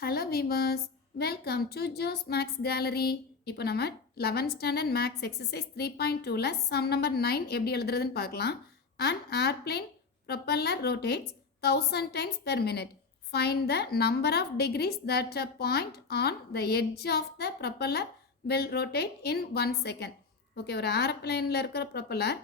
Hello viewers, welcome to Jo's maths gallery. இப்போ நம்ம 11th standard maths exercise 3.2ல sum number 9 எப்படி எழுதுறதுன்னு பார்க்கலாம். An airplane propeller rotates 1000 times per minute. Find the number of degrees that a point on the edge of the propeller will rotate in 1 second. Okay, ஒரு ஏரோப்ளேனில் இருக்கிற propeller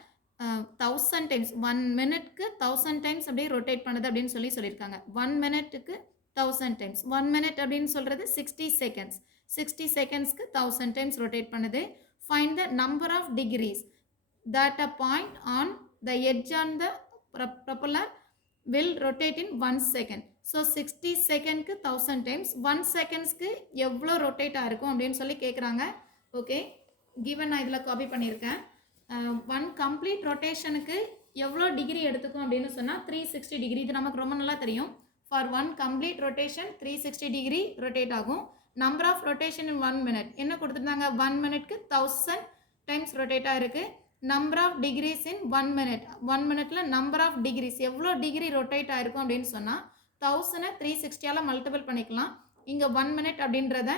1000 times 1 மினிட்க்கு 1000 times அப்படியே rotate பண்ணுது அப்படின்னு சொல்லியிருக்காங்க. 1 மினிட்டுக்கு 1000 times 1 minute அப்படின்னு சொல்கிறது 60 seconds. 60 செகண்ட்ஸ்க்கு 1000 times rotate பண்ணுது. Find the number of degrees that a point on the edge on the propeller will rotate in 1 second. So 60 செகண்ட்க்கு 1000 times 1 செகண்ட்ஸ்க்கு எவ்வளோ ரொட்டேட் ஆகிருக்கும் அப்படின்னு சொல்லி கேட்குறாங்க. ஓகே, கிவன் நான் இதில் காப்பி பண்ணியிருக்கேன். 1 கம்ப்ளீட் ரொட்டேஷனுக்கு எவ்வளோ டிகிரி எடுத்துக்கும் அப்படின்னு சொன்னால் 360 டிகிரி. இது நமக்கு ரொம்ப நல்லா தெரியும். For 1 complete rotation 360 degree rotate ஆகும். Number of rotation in 1 minute என்ன கொடுத்துருந்தாங்க? 1 minuteக்கு 1000 times rotate ஆயிருக்கு. Number of degrees in 1 minute 1 minuteல number of degrees எவ்வளோ டிகிரி ரொட்டேட் ஆயிருக்கும் அப்படின்னு சொன்னால் 1000 360ஆல் மல்டிபிள் பண்ணிக்கலாம். இங்கே 1 minute அப்படின்றத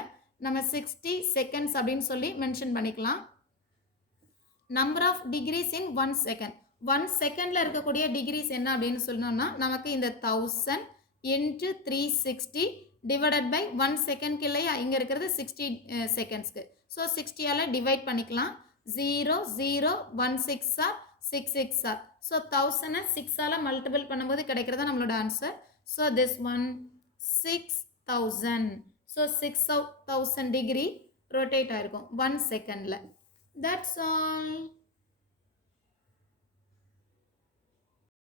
நம்ம 60 seconds அப்படின்னு சொல்லி மென்ஷன் பண்ணிக்கலாம். Number of degrees in 1 second 1 செகண்டில் இருக்கக்கூடிய டிகிரிஸ் என்ன அப்படின்னு சொன்னோம்னா நமக்கு இந்த 1000 into 360 divided by 1 செகண்ட்க்கு இல்லையா, இங்கே இருக்கிறது 60 செகண்ட்ஸ்க்கு. ஸோ 60ஆல் டிவைட் பண்ணிக்கலாம். 0 0 1 6 ஆர் 6 6 ஆர். ஸோ 1000 6ஆல் மல்டிபிள் பண்ணும்போது கிடைக்கிறதா நம்மளோட answer. So this one 6000. So 6000 degree rotate ஆகிருக்கும் 1 செகண்டில். That's all.